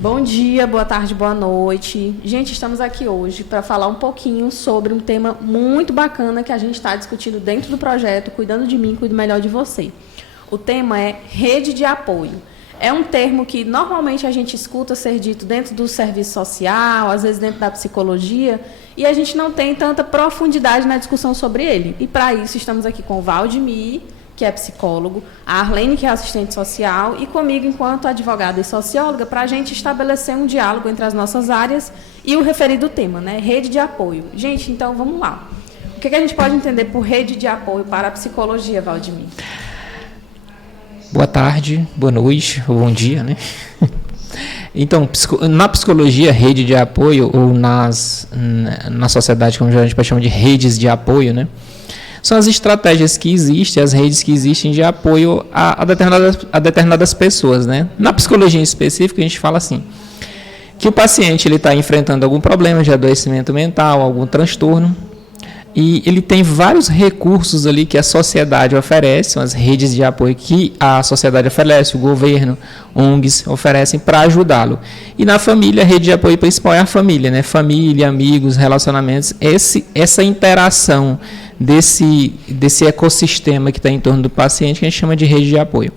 Bom dia, boa tarde, boa noite. Gente, estamos aqui hoje para falar um pouquinho sobre um tema muito bacana que a gente está discutindo dentro do projeto Cuidando de Mim, Cuido Melhor de Você. O tema é rede de apoio. É um termo que normalmente a gente escuta ser dito dentro do serviço social, às vezes dentro da psicologia, e a gente não tem tanta profundidade na discussão sobre ele. E para isso estamos aqui com o Valdemir, que é psicólogo, a Arlene, que é assistente social, e comigo enquanto advogada e socióloga, para a gente estabelecer um diálogo entre as nossas áreas e o referido tema, né? Rede de apoio. Gente, então vamos lá. O que a gente pode entender por rede de apoio para a psicologia, Valdemir? Boa tarde, boa noite, ou bom dia, né? Então, na psicologia, rede de apoio, ou na sociedade, como a gente pode chamar de redes de apoio, né? São as estratégias que existem, as redes que existem de apoio a determinadas pessoas, né? Na psicologia em específico, a gente fala assim, que o paciente está enfrentando algum problema de adoecimento mental, algum transtorno, e ele tem vários recursos ali que a sociedade oferece, são as redes de apoio que a sociedade oferece, o governo, ONGs oferecem para ajudá-lo. E na família, a rede de apoio principal é a família, né? Família, amigos, relacionamentos, essa interação desse ecossistema que está em torno do paciente, que a gente chama de rede de apoio.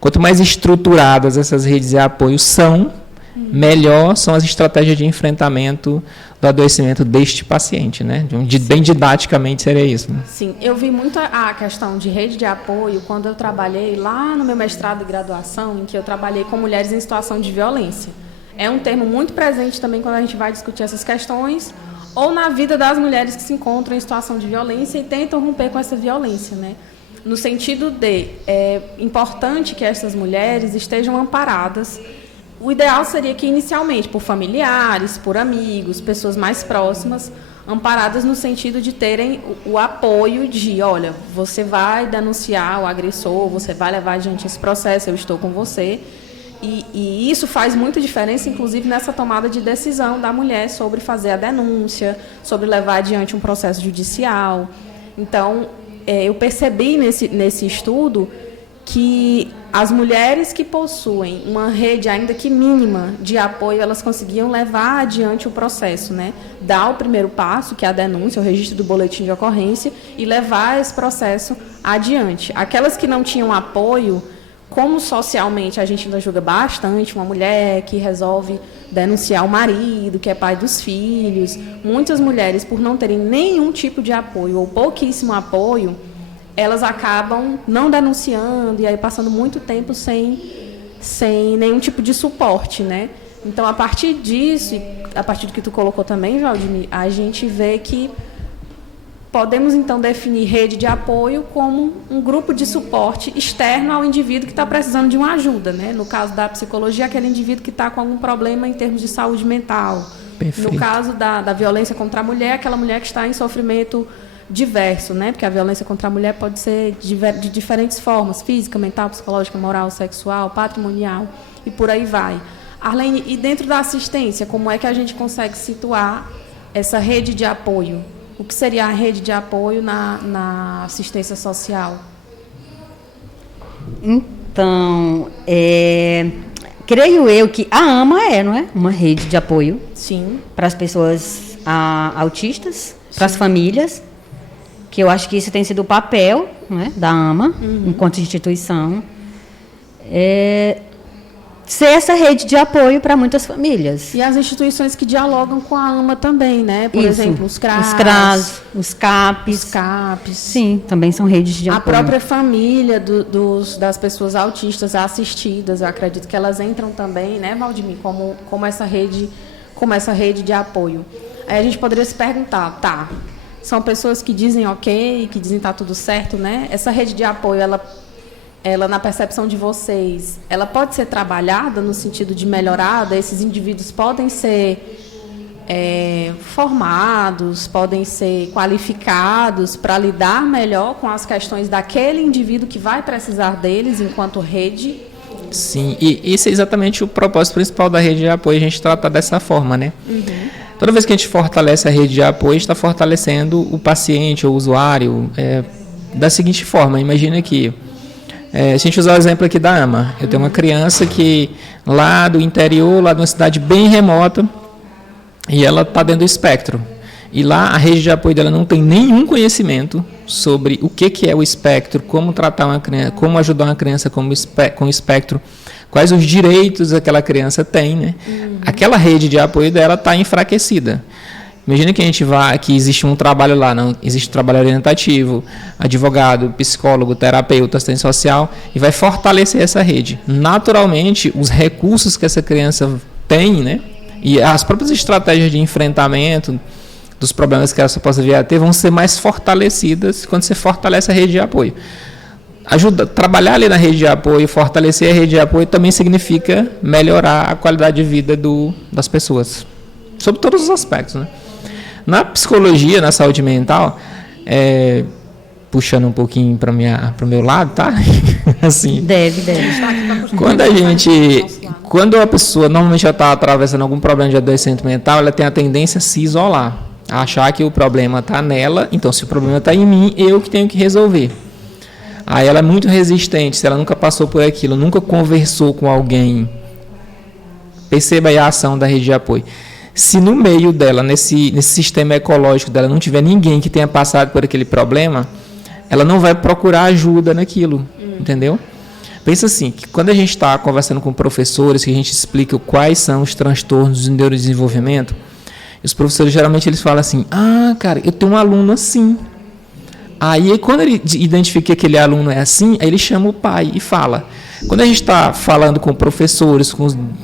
Quanto mais estruturadas essas redes de apoio são, melhor são as estratégias de enfrentamento do adoecimento deste paciente, né? Bem didaticamente seria isso, né? Sim, eu vi muito a questão de rede de apoio quando eu trabalhei lá no meu mestrado e graduação, em que eu trabalhei com mulheres em situação de violência. É um termo muito presente também quando a gente vai discutir essas questões, ou na vida das mulheres que se encontram em situação de violência e tentam romper com essa violência, né? No sentido de, é importante que essas mulheres estejam amparadas. O ideal seria que, inicialmente, por familiares, por amigos, pessoas mais próximas, amparadas no sentido de terem o apoio de, olha, você vai denunciar o agressor, você vai levar adiante esse processo, eu estou com você. E isso faz muita diferença, inclusive, nessa tomada de decisão da mulher sobre fazer a denúncia, sobre levar adiante um processo judicial. Então, eu percebi nesse estudo que as mulheres que possuem uma rede, ainda que mínima, de apoio, elas conseguiam levar adiante o processo, né? Dar o primeiro passo, que é a denúncia, o registro do boletim de ocorrência, e levar esse processo adiante. Aquelas que não tinham apoio, como socialmente a gente ainda julga bastante, uma mulher que resolve denunciar o marido, que é pai dos filhos, muitas mulheres, por não terem nenhum tipo de apoio ou pouquíssimo apoio, elas acabam não denunciando e aí passando muito tempo sem nenhum tipo de suporte, né? Então, a partir disso, e a partir do que tu colocou também, Valdemir, a gente vê que podemos, então, definir rede de apoio como um grupo de suporte externo ao indivíduo que está precisando de uma ajuda, né? No caso da psicologia, aquele indivíduo que está com algum problema em termos de saúde mental. Perfeito. No caso da violência contra a mulher, aquela mulher que está em sofrimento diverso, né? Porque a violência contra a mulher pode ser de diferentes formas, física, mental, psicológica, moral, sexual, patrimonial, e por aí vai. Arlene, e dentro da assistência, como é que a gente consegue situar essa rede de apoio? O que seria a rede de apoio na assistência social? Então, creio eu que a AMA não é? Uma rede de apoio. Sim. Para as pessoas autistas, para as famílias, que eu acho que isso tem sido o papel, não é, da AMA, enquanto instituição, ser essa rede de apoio para muitas famílias. E as instituições que dialogam com a AMA também, né? Por exemplo, os CRAS. Os CRAS, os CAPs. Os CAPs. Sim, também são redes de apoio. A própria família das pessoas autistas assistidas, eu acredito que elas entram também, né, Valdemir, como essa rede de apoio. Aí a gente poderia se perguntar, tá, são pessoas que dizem ok, que dizem tá tudo certo, né? Essa rede de apoio, ela, na percepção de vocês, ela pode ser trabalhada no sentido de melhorada? Esses indivíduos podem ser formados, podem ser qualificados para lidar melhor com as questões daquele indivíduo que vai precisar deles enquanto rede? Sim, e esse é exatamente o propósito principal da rede de apoio, a gente tratar dessa forma, né? Toda vez que a gente fortalece a rede de apoio, a gente está fortalecendo o paciente ou o usuário da seguinte forma. Imagina que Se a gente usar o exemplo aqui da AMA, eu tenho uma criança que lá do interior, lá de uma cidade bem remota, e ela está dentro do espectro. E lá a rede de apoio dela não tem nenhum conhecimento sobre o que é o espectro, como tratar uma criança, como ajudar uma criança com espectro, quais os direitos aquela criança tem, né? Aquela rede de apoio dela está enfraquecida. Imagina que existe um trabalho lá, não existe trabalho orientativo, advogado, psicólogo, terapeuta, assistente social, e vai fortalecer essa rede. Naturalmente, os recursos que essa criança tem, né, e as próprias estratégias de enfrentamento dos problemas que ela possa vir a ter vão ser mais fortalecidas quando você fortalece a rede de apoio. Trabalhar ali na rede de apoio, fortalecer a rede de apoio também significa melhorar a qualidade de vida das pessoas, sobre todos os aspectos, né? Na psicologia, na saúde mental, puxando um pouquinho para o meu lado, tá? Assim, Deve. Quando a pessoa normalmente já está atravessando algum problema de adoecimento mental, ela tem a tendência a se isolar, a achar que o problema está nela, então se o problema está em mim, eu que tenho que resolver. Aí ela é muito resistente, se ela nunca passou por aquilo, nunca conversou com alguém. Perceba aí a ação da rede de apoio. Se no meio dela, nesse sistema ecológico dela, não tiver ninguém que tenha passado por aquele problema, ela não vai procurar ajuda naquilo, entendeu? Pensa assim, que quando a gente está conversando com professores, que a gente explica quais são os transtornos do neurodesenvolvimento, os professores geralmente eles falam assim, cara, eu tenho um aluno assim. Aí quando ele identifica que aquele aluno é assim, aí ele chama o pai e fala. Quando a gente está falando com professores,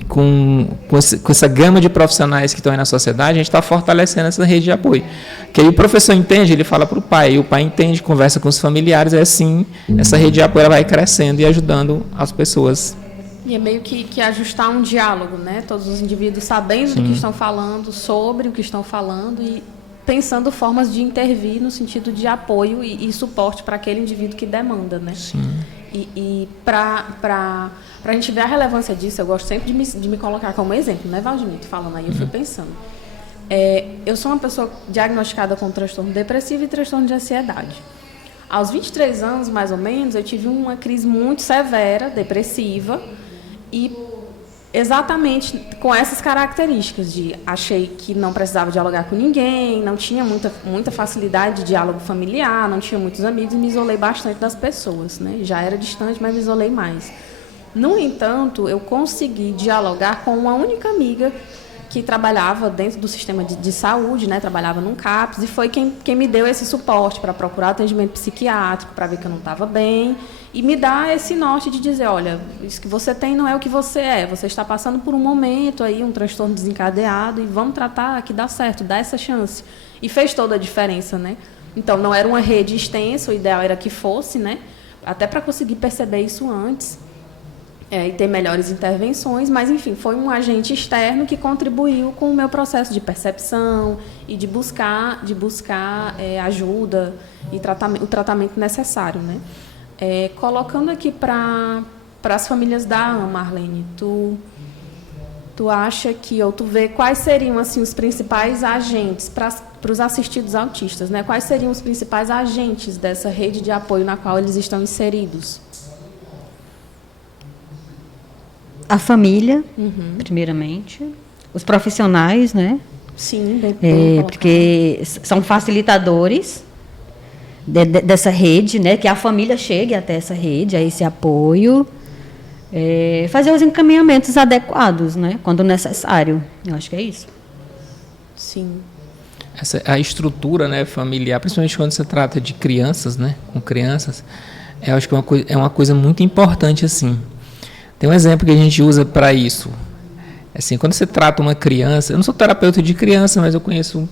com essa gama de profissionais que estão aí na sociedade, a gente está fortalecendo essa rede de apoio. Que aí o professor entende, ele fala para o pai, e o pai entende, conversa com os familiares, é assim, essa rede de apoio ela vai crescendo e ajudando as pessoas. E é meio que ajustar um diálogo, né? Todos os indivíduos sabendo do que estão falando, sobre o que estão falando e pensando formas de intervir no sentido de apoio e suporte para aquele indivíduo que demanda, né? Sim. E para a gente ver a relevância disso, eu gosto sempre de me colocar como exemplo, né, Valdinei? Falando aí, eu fui pensando. Eu sou uma pessoa diagnosticada com transtorno depressivo e transtorno de ansiedade. Aos 23 anos, mais ou menos, eu tive uma crise muito severa, depressiva, e exatamente com essas características de achei que não precisava dialogar com ninguém, não tinha muita facilidade de diálogo familiar, não tinha muitos amigos e me isolei bastante das pessoas, né? Já era distante, mas me isolei mais. No entanto, eu consegui dialogar com uma única amiga que trabalhava dentro do sistema de saúde, né? Trabalhava num CAPS, e foi quem me deu esse suporte para procurar atendimento psiquiátrico, para ver que eu não estava bem, e me dá esse norte de dizer, olha, isso que você tem não é o que você é, você está passando por um momento aí, um transtorno desencadeado, e vamos tratar que dá certo, dá essa chance. E fez toda a diferença, né? Então, não era uma rede extensa, o ideal era que fosse, né? Até para conseguir perceber isso antes. E ter melhores intervenções, mas, enfim, foi um agente externo que contribuiu com o meu processo de percepção e de buscar ajuda e o tratamento necessário, né? Colocando aqui para as famílias da AMA, Marlene, tu acha que, ou tu vê quais seriam assim, os principais agentes para os assistidos autistas, né? Quais seriam os principais agentes dessa rede de apoio na qual eles estão inseridos? A família, primeiramente. Os profissionais, né? Sim, bem porque são facilitadores dessa rede, né? Que a família chegue até essa rede, a esse apoio. Fazer os encaminhamentos adequados, né? Quando necessário. Eu acho que é isso. Sim. A estrutura, né, familiar, principalmente quando se trata de crianças, né? Com crianças, eu acho que é uma coisa muito importante, assim. Tem um exemplo que a gente usa para isso. Assim, quando você trata uma criança, eu não sou terapeuta de criança, mas eu conheço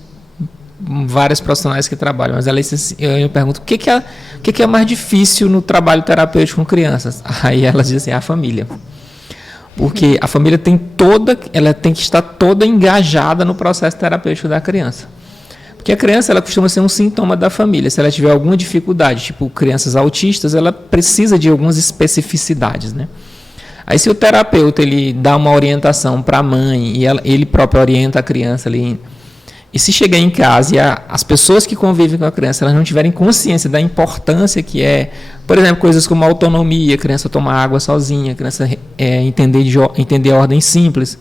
vários profissionais que trabalham, mas eu me pergunto, o que é mais difícil no trabalho terapêutico com crianças? Aí elas dizem, a família. Porque a família ela tem que estar toda engajada no processo terapêutico da criança. Porque a criança, ela costuma ser um sintoma da família. Se ela tiver alguma dificuldade, tipo crianças autistas, ela precisa de algumas especificidades, né? Aí se o terapeuta ele dá uma orientação para a mãe e ele próprio orienta a criança ali E se chegar em casa e as pessoas que convivem com a criança elas não tiverem consciência da importância que é, por exemplo, coisas como autonomia, a criança tomar água sozinha, a criança entender ordens simples.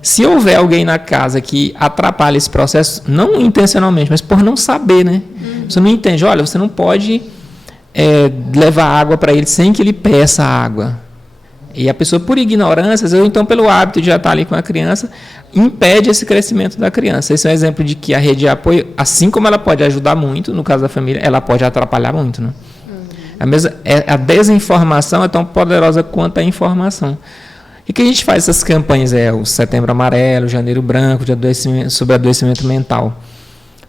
Se houver alguém na casa que atrapalha esse processo, não intencionalmente, mas por não saber, né? Você não entende, olha, você não pode levar água para ele sem que ele peça água. E a pessoa, por ignorância, ou então pelo hábito de já estar ali com a criança, impede esse crescimento da criança. Esse é um exemplo de que a rede de apoio, assim como ela pode ajudar muito, no caso da família, ela pode atrapalhar muito. Né? A desinformação é tão poderosa quanto a informação. E o que a gente faz essas campanhas? O Setembro Amarelo, Janeiro Branco, sobre adoecimento mental,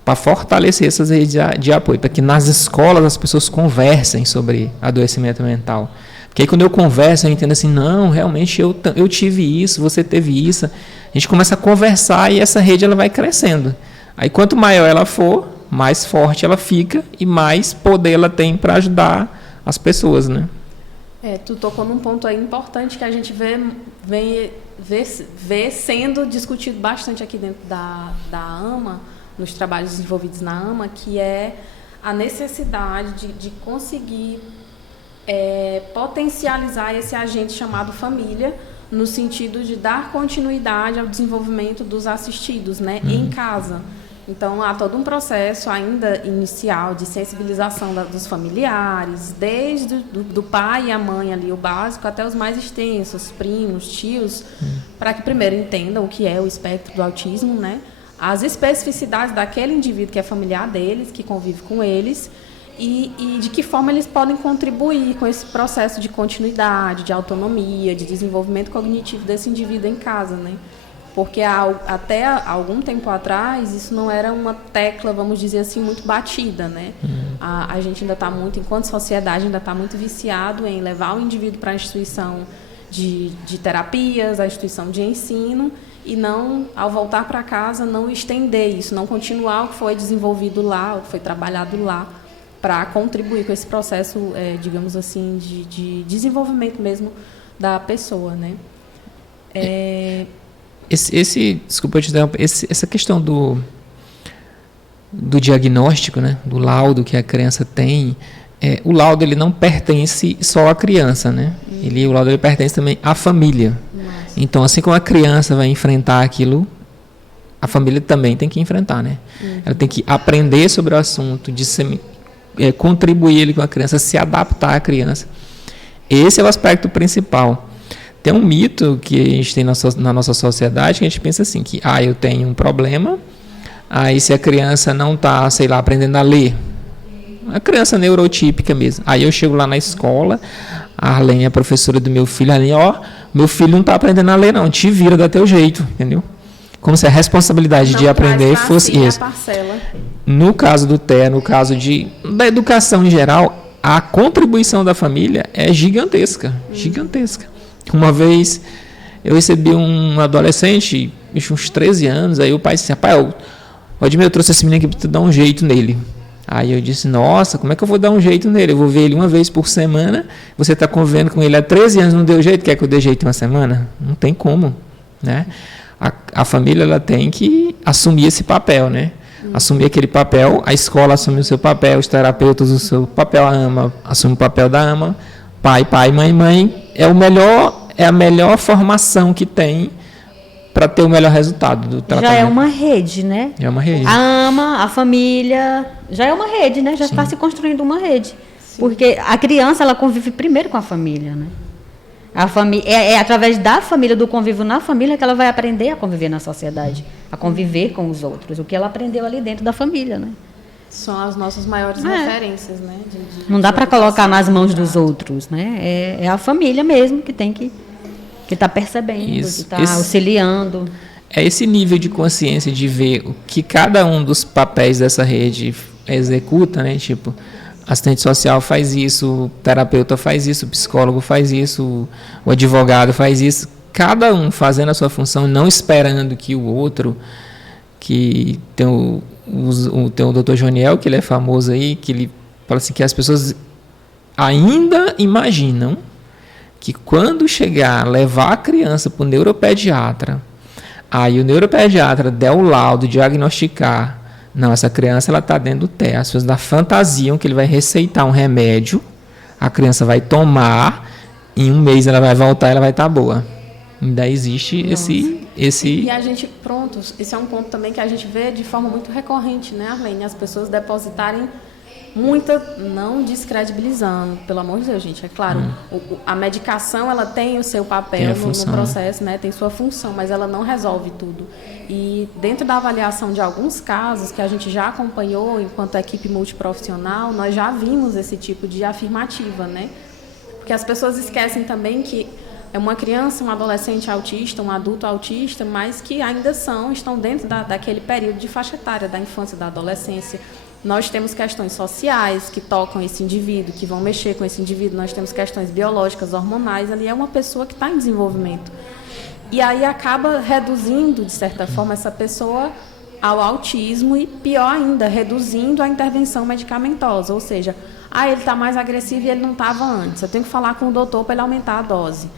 para fortalecer essas redes de apoio, para que nas escolas as pessoas conversem sobre adoecimento mental. Porque aí quando eu converso, eu entendo assim, não, realmente eu tive isso, você teve isso. A gente começa a conversar e essa rede ela vai crescendo. Aí quanto maior ela for, mais forte ela fica e mais poder ela tem para ajudar as pessoas, né? Tu tocou num ponto aí importante que a gente vê sendo discutido bastante aqui dentro da AMA, nos trabalhos desenvolvidos na AMA, que é a necessidade de conseguir potencializar esse agente chamado família, no sentido de dar continuidade ao desenvolvimento dos assistidos, né, em casa. Então, há todo um processo ainda inicial de sensibilização dos familiares, desde do pai e a mãe ali, o básico, até os mais extensos, primos, tios, para que primeiro entendam o que é o espectro do autismo, né, as especificidades daquele indivíduo que é familiar deles, que convive com eles, e de que forma eles podem contribuir com esse processo de continuidade, de autonomia, de desenvolvimento cognitivo desse indivíduo em casa, né? Porque até algum tempo atrás isso não era uma tecla, vamos dizer assim, muito batida, né? A gente ainda está muito, enquanto sociedade, ainda está muito viciado em levar o indivíduo para a instituição de terapias, a instituição de ensino, e não, ao voltar para casa, não estender isso, não continuar o que foi desenvolvido lá, o que foi trabalhado lá, para contribuir com esse processo, digamos assim, de desenvolvimento mesmo da pessoa, né? Desculpa te interromper, essa questão do diagnóstico, né, do laudo que a criança tem, o laudo ele não pertence só à criança, né? O laudo ele pertence também à família. Nossa. Então, assim como a criança vai enfrentar aquilo, a família também tem que enfrentar, né? Ela tem que aprender sobre o assunto, contribuir ele com a criança, se adaptar à criança. Esse é o aspecto principal. Tem um mito que a gente tem na nossa sociedade, que a gente pensa assim, que eu tenho um problema, aí se a criança não está, sei lá, aprendendo a ler, a criança neurotípica mesmo, aí eu chego lá na escola, a Arlene, a professora do meu filho, ali, meu filho não está aprendendo a ler não, te vira, dá teu jeito, entendeu? Como se a responsabilidade de aprender fosse isso. No caso do TEA, no caso da educação em geral, a contribuição da família é gigantesca, gigantesca. Uma vez eu recebi um adolescente, uns 13 anos, aí o pai disse, rapaz, o Admir, eu trouxe esse menino aqui para tu dar um jeito nele. Aí eu disse, nossa, como é que eu vou dar um jeito nele? Eu vou ver ele uma vez por semana, você está convivendo com ele há 13 anos, não deu jeito, quer que eu dê jeito em uma semana? Não tem como, né? A família ela tem que assumir esse papel, né? Assumir aquele papel, a escola assume o seu papel, os terapeutas o seu papel, a AMA assume o papel da AMA, pai, mãe, é a melhor formação que tem para ter o melhor resultado do tratamento. Já é uma rede, né? É uma rede. A AMA, a família, já é uma rede, né? Já está se construindo uma rede. Sim. Porque a criança, ela convive primeiro com a família, né? A família, é através da família, do convívio na família, que ela vai aprender a conviver na sociedade, a conviver com os outros, o que ela aprendeu ali dentro da família, né? São as nossas maiores referências, né? Não dá para colocar nas mãos dos outros, né? É a família mesmo que tem que está percebendo, que está auxiliando. É esse nível de consciência de ver o que cada um dos papéis dessa rede executa, né? Tipo, assistente social faz isso, o terapeuta faz isso, o psicólogo faz isso, o advogado faz isso. Cada um fazendo a sua função, não esperando que o outro, que tem o Dr. Joniel, que ele é famoso aí, que ele fala assim que as pessoas ainda imaginam que quando chegar, levar a criança para o neuropediatra, Aí o neuropediatra der o laudo, diagnosticar, não, essa criança ela está dentro do TEA. As pessoas da fantasiam que ele vai receitar um remédio, a criança vai tomar, em um mês ela vai voltar e ela vai estar boa. Ainda existe esse... E a gente, pronto, esse é um ponto também que a gente vê de forma muito recorrente, né, Arlene? As pessoas depositarem muita, não descredibilizando, pelo amor de Deus, gente, é claro, a medicação, ela tem o seu papel no processo, né, tem sua função, mas ela não resolve tudo. E dentro da avaliação de alguns casos que a gente já acompanhou enquanto equipe multiprofissional, nós já vimos esse tipo de afirmativa, né? Porque as pessoas esquecem também que é uma criança, um adolescente autista, um adulto autista, mas que ainda estão dentro daquele período de faixa etária, da infância e da adolescência. Nós temos questões sociais que tocam esse indivíduo, que vão mexer com esse indivíduo. Nós temos questões biológicas, hormonais. Ali é uma pessoa que está em desenvolvimento. E aí acaba reduzindo, de certa forma, essa pessoa ao autismo e, pior ainda, reduzindo a intervenção medicamentosa. Ou seja, ele está mais agressivo e ele não estava antes. Eu tenho que falar com o doutor para ele aumentar a dose.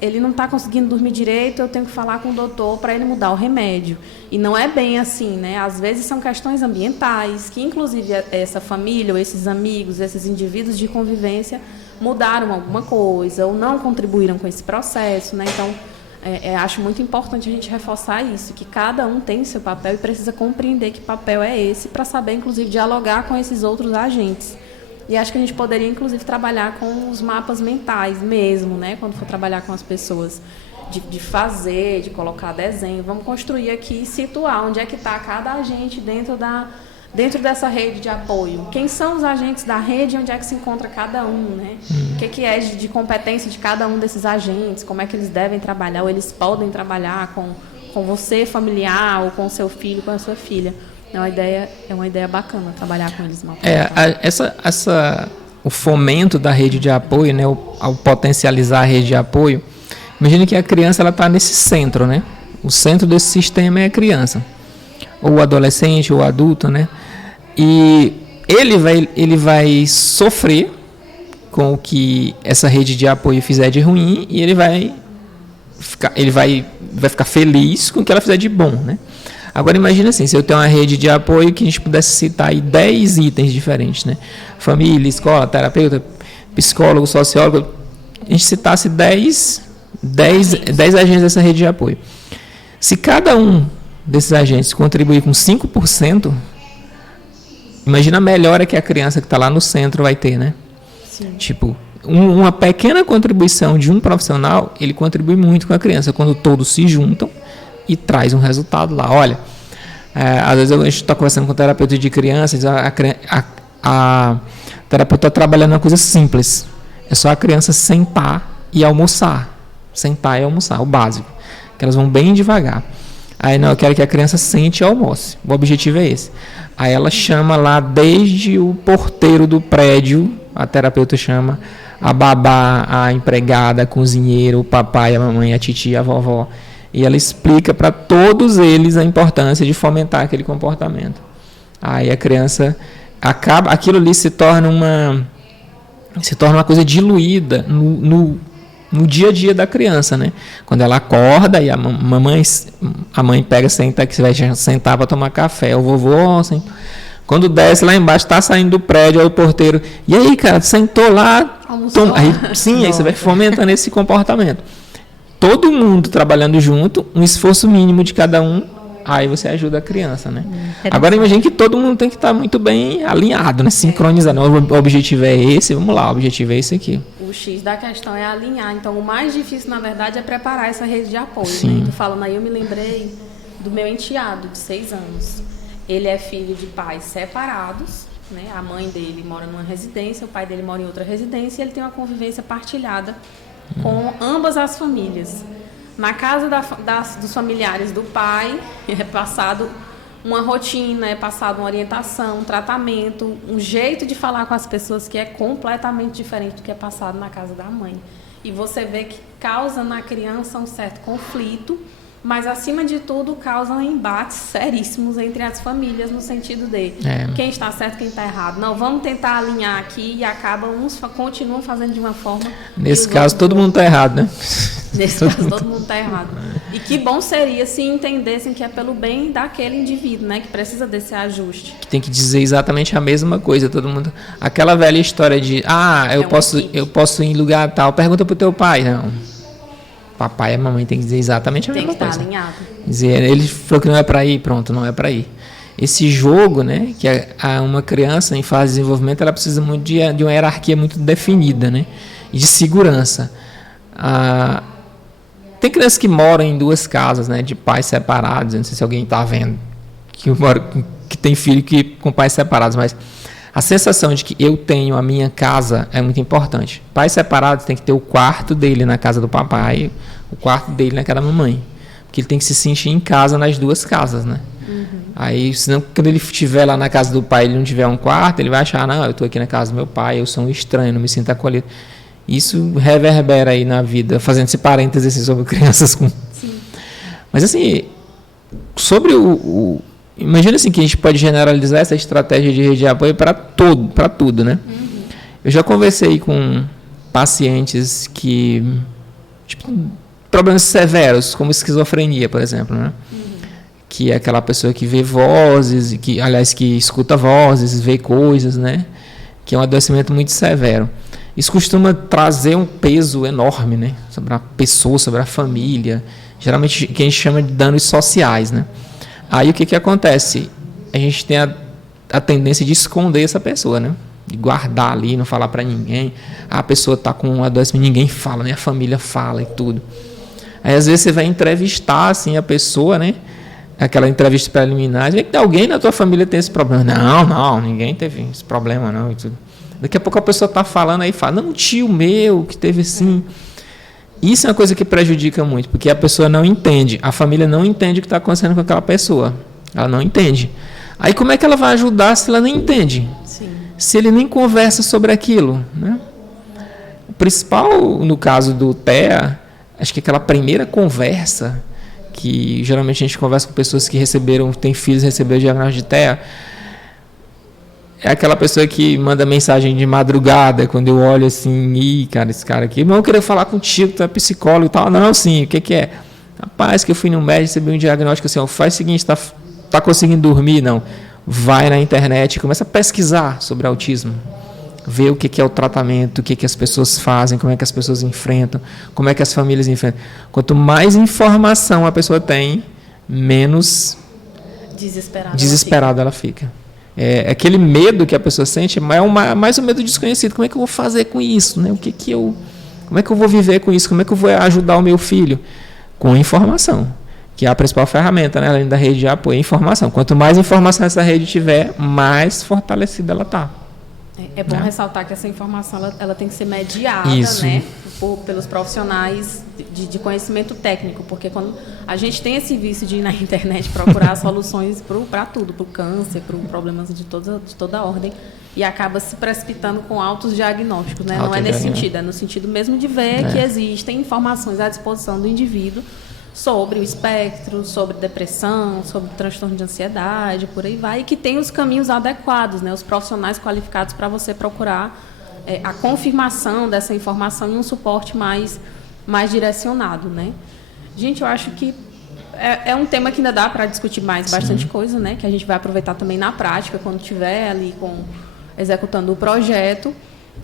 Ele não está conseguindo dormir direito, eu tenho que falar com o doutor para ele mudar o remédio. E não é bem assim, né? Às vezes são questões ambientais, que inclusive essa família, ou esses amigos, esses indivíduos de convivência mudaram alguma coisa, ou não contribuíram com esse processo, né? Então, acho muito importante a gente reforçar isso, que cada um tem seu papel e precisa compreender que papel é esse, para saber, inclusive, dialogar com esses outros agentes. E acho que a gente poderia, inclusive, trabalhar com os mapas mentais mesmo, né? Quando for trabalhar com as pessoas, de fazer, de colocar desenho. Vamos construir aqui, situar onde é que está cada agente dentro dessa rede de apoio. Quem são os agentes da rede e onde é que se encontra cada um, né? O que é de competência de cada um desses agentes, como é que eles devem trabalhar, ou eles podem trabalhar com você, familiar, ou com o seu filho, com a sua filha. É uma ideia bacana trabalhar com eles. O fomento da rede de apoio, né, ao potencializar a rede de apoio, imagine que a criança está nesse centro, né? O centro desse sistema é a criança, ou o adolescente, ou o adulto, né? E ele vai sofrer com o que essa rede de apoio fizer de ruim e ele vai ficar feliz com o que ela fizer de bom, né? Agora imagina assim, se eu tenho uma rede de apoio que a gente pudesse citar aí 10 itens diferentes, né? Família, escola, terapeuta, psicólogo, sociólogo, a gente citasse 10 agentes dessa rede de apoio. Se cada um desses agentes contribuir com 5%, imagina a melhora que a criança que está lá no centro vai ter, né? Sim. Tipo, uma pequena contribuição de um profissional, ele contribui muito com a criança, quando todos se juntam e traz um resultado lá. Olha, às vezes a gente está conversando com o terapeuta de crianças, a terapeuta está trabalhando uma coisa simples. É só a criança sentar e almoçar. Sentar e almoçar, o básico. Que elas vão bem devagar. Aí não, eu quero que a criança sente e almoce. O objetivo é esse. Aí ela chama lá desde o porteiro do prédio, a terapeuta chama a babá, a empregada, a cozinheira, o papai, a mamãe, a titia, a vovó. E ela explica para todos eles a importância de fomentar aquele comportamento. Aí a criança aquilo ali se torna uma coisa diluída no dia a dia da criança, né? Quando ela acorda e a mãe pega, senta, que você vai sentar para tomar café, o vovô, assim, quando desce lá embaixo, está saindo do prédio, aí o porteiro, e aí, cara, sentou lá, aí você vai fomentando esse comportamento. Todo mundo trabalhando junto, um esforço mínimo de cada um, aí você ajuda a criança, né? Agora imagine que todo mundo tem que estar muito bem alinhado, né? Sincronizado. O objetivo é esse, vamos lá, o objetivo é esse aqui. O X da questão é alinhar. Então, o mais difícil, na verdade, é preparar essa rede de apoio. Sim. Né? Tu falando aí, eu me lembrei do meu enteado, de 6 anos. Ele é filho de pais separados, né? A mãe dele mora numa residência, o pai dele mora em outra residência, e ele tem uma convivência partilhada com ambas as famílias. Na casa dos familiares do pai, é passado uma rotina, é passado uma orientação, um tratamento, um jeito de falar com as pessoas que é completamente diferente do que é passado na casa da mãe. E você vê que causa na criança um certo conflito, mas, acima de tudo, causam embates seríssimos entre as famílias, no sentido de quem está certo, quem está errado. Não, vamos tentar alinhar aqui, e acabam uns continuam fazendo de uma forma... Nesse caso, todo mundo está errado, né? Nesse caso, todo mundo está errado. E que bom seria se entendessem que é pelo bem daquele indivíduo, né? Que precisa desse ajuste. Que tem que dizer exatamente a mesma coisa, todo mundo. Aquela velha história de, eu posso ir em lugar tal, pergunta pro teu pai. Não. Papai e a mamãe tem que dizer exatamente a mesma coisa. Tem que estar alinhado. Dizer, ele falou que não é para ir, pronto, não é para ir. Esse jogo, né, que uma criança em fase de desenvolvimento, ela precisa muito de uma hierarquia muito definida, né, e de segurança. Tem crianças que moram em 2 casas, né, de pais separados. Eu não sei se alguém está vendo que tem filho com pais separados, mas a sensação de que eu tenho a minha casa é muito importante. Pais separados tem que ter o quarto dele na casa do papai, o quarto dele na casa da mamãe, porque ele tem que se sentir em casa nas 2 casas, né? Aí, senão, quando ele estiver lá na casa do pai, ele não tiver um quarto, ele vai achar, não, eu estou aqui na casa do meu pai, eu sou um estranho, não me sinto acolhido. Isso reverbera aí na vida, fazendo esse parênteses sobre crianças com... Sim. Mas, assim, sobre imagina assim que a gente pode generalizar essa estratégia de rede de apoio para tudo, né? Eu já conversei com pacientes que... Tipo, problemas severos, como esquizofrenia, por exemplo, né? Que é aquela pessoa que vê vozes, que escuta vozes, vê coisas, né? Que é um adoecimento muito severo. Isso costuma trazer um peso enorme, né? Sobre a pessoa, sobre a família. Geralmente, que a gente chama de danos sociais, né? Aí, o que acontece? A gente tem a tendência de esconder essa pessoa, né? De guardar ali, não falar para ninguém. A pessoa está com um adoecimento, ninguém fala, nem a família fala e tudo. Aí, às vezes, você vai entrevistar, assim, a pessoa, né? Aquela entrevista preliminar, vê que alguém na tua família tem esse problema. Não, ninguém teve esse problema, não. E tudo. Daqui a pouco a pessoa está falando aí, fala, não, tio meu que teve assim. Isso é uma coisa que prejudica muito, porque a pessoa não entende, a família não entende o que está acontecendo com aquela pessoa. Ela não entende. Aí como é que ela vai ajudar se ela nem entende? Sim. Se ele nem conversa sobre aquilo, né? O principal, no caso do TEA, acho que aquela primeira conversa, que geralmente a gente conversa com pessoas que têm filhos e receberam o diagnóstico de TEA, é aquela pessoa que manda mensagem de madrugada, quando eu olho assim, cara, esse cara aqui, mas eu queria falar contigo, tu é psicólogo e tal. Não, sim, o que é? Rapaz, que eu fui no médico, recebi um diagnóstico assim, faz o seguinte, tá conseguindo dormir? Não. Vai na internet e começa a pesquisar sobre autismo. Ver o que é o tratamento, o que as pessoas fazem, como é que as pessoas enfrentam, como é que as famílias enfrentam. Quanto mais informação a pessoa tem, menos desesperada ela fica. Aquele medo que a pessoa sente é mais um medo desconhecido. Como é que eu vou fazer com isso? Né? Como é que eu vou viver com isso? Como é que eu vou ajudar o meu filho? Com informação, que é a principal ferramenta, né? Além da rede de apoio, informação. Quanto mais informação essa rede tiver, mais fortalecida ela está. É bom ressaltar que essa informação ela tem que ser mediada, né, pelos profissionais de conhecimento técnico, porque quando a gente tem esse vício de ir na internet procurar soluções para tudo, para o câncer, para problemas de toda a ordem, e acaba se precipitando com altos diagnósticos, né? Não é nesse sentido, é no sentido mesmo de ver que existem informações à disposição do indivíduo sobre o espectro, sobre depressão, sobre transtorno de ansiedade, por aí vai, e que tem os caminhos adequados, né, os profissionais qualificados para você procurar a confirmação dessa informação e um suporte mais direcionado, né. Gente, eu acho que é um tema que ainda dá para discutir bastante coisa, né, que a gente vai aproveitar também na prática, quando estiver ali executando o projeto.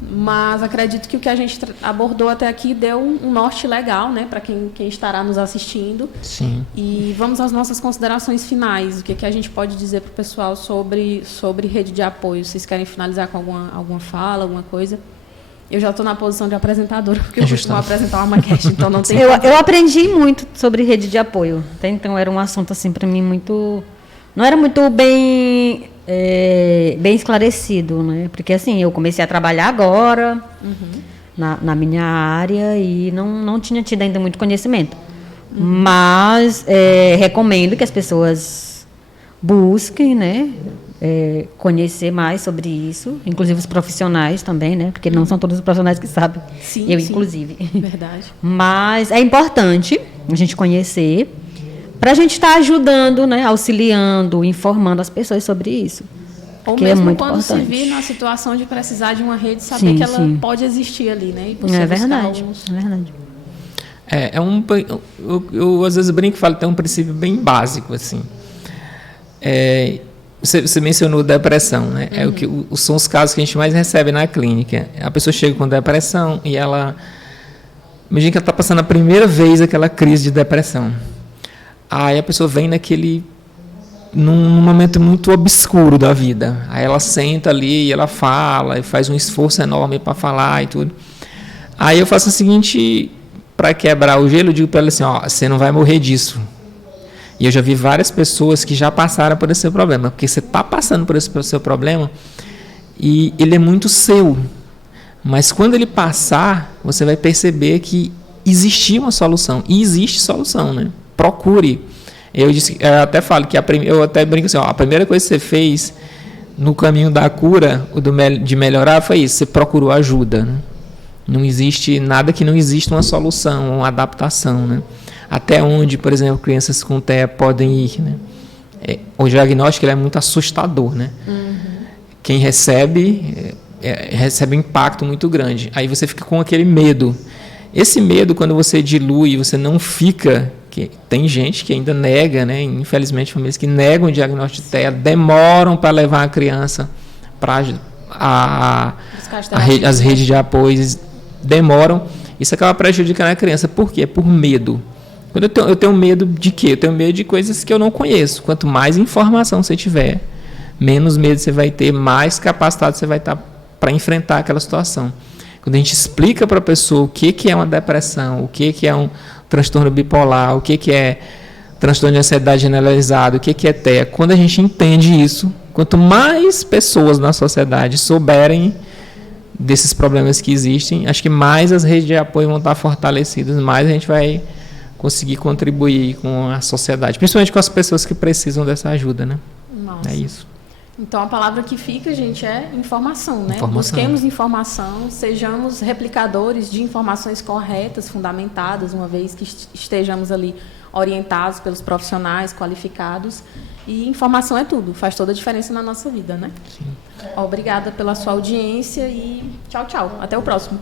Mas acredito que o que a gente abordou até aqui deu um norte legal, né, para quem estará nos assistindo. Sim. E vamos às nossas considerações finais. O que a gente pode dizer para o pessoal sobre rede de apoio? Vocês querem finalizar com alguma fala, alguma coisa? Eu já estou na posição de apresentadora, porque eu costumo apresentar uma maquete, então não tem... Eu aprendi muito sobre rede de apoio. Até então era um assunto assim para mim muito... Não era muito bem esclarecido, né? Porque assim, eu comecei a trabalhar agora na minha área e não tinha tido ainda muito conhecimento. Mas recomendo que as pessoas busquem, né? Conhecer mais sobre isso, inclusive os profissionais também, né? Porque não são todos os profissionais que sabem, sim, inclusive. Verdade. Mas é importante a gente conhecer, para a gente estar ajudando, né, auxiliando, informando as pessoas sobre isso. Ou mesmo quando se vir na situação de precisar de uma rede, saber que ela pode existir ali, né? E é verdade, é verdade. Eu às vezes brinco e falo que tem um princípio bem básico, assim. Você mencionou depressão, né? São os casos que a gente mais recebe na clínica. A pessoa chega com depressão e ela... Imagina que ela está passando a primeira vez aquela crise de depressão. Aí a pessoa vem num momento muito obscuro da vida. Aí ela senta ali e ela fala, e faz um esforço enorme para falar e tudo. Aí eu faço o seguinte, para quebrar o gelo, eu digo para ela assim, você não vai morrer disso. E eu já vi várias pessoas que já passaram por esse seu problema, porque você está passando por esse seu problema e ele é muito seu. Mas quando ele passar, você vai perceber que existia uma solução. E existe solução, né? Procure. Eu até falo que eu até brinco assim, a primeira coisa que você fez no caminho da cura, de melhorar, foi isso. Você procurou ajuda. Né? Não existe nada que não exista uma solução, uma adaptação, né? Até onde, por exemplo, crianças com TEA podem ir, né? O diagnóstico ele é muito assustador, né? Uhum. Quem recebe um impacto muito grande. Aí você fica com aquele medo. Esse medo, quando você dilui, você não fica... Tem gente que ainda nega, né? Infelizmente, famílias que negam o diagnóstico de TEA, demoram para levar a criança para as redes de apoio, demoram. Isso acaba prejudicando a criança. Por quê? Por medo. Eu tenho medo de quê? Eu tenho medo de coisas que eu não conheço. Quanto mais informação você tiver, menos medo você vai ter, mais capacitado você vai estar para enfrentar aquela situação. Quando a gente explica para a pessoa o que é uma depressão, o que é um transtorno bipolar, o que é transtorno de ansiedade generalizado, o que é TEA, quando a gente entende isso, quanto mais pessoas na sociedade souberem desses problemas que existem, acho que mais as redes de apoio vão estar fortalecidas, mais a gente vai conseguir contribuir com a sociedade, principalmente com as pessoas que precisam dessa ajuda, né? Nossa. É isso. Então, a palavra que fica, gente, é informação, né? Informação. Busquemos informação, sejamos replicadores de informações corretas, fundamentadas, uma vez que estejamos ali orientados pelos profissionais qualificados. E informação é tudo, faz toda a diferença na nossa vida, né? Sim. Obrigada pela sua audiência e tchau, tchau. Até o próximo.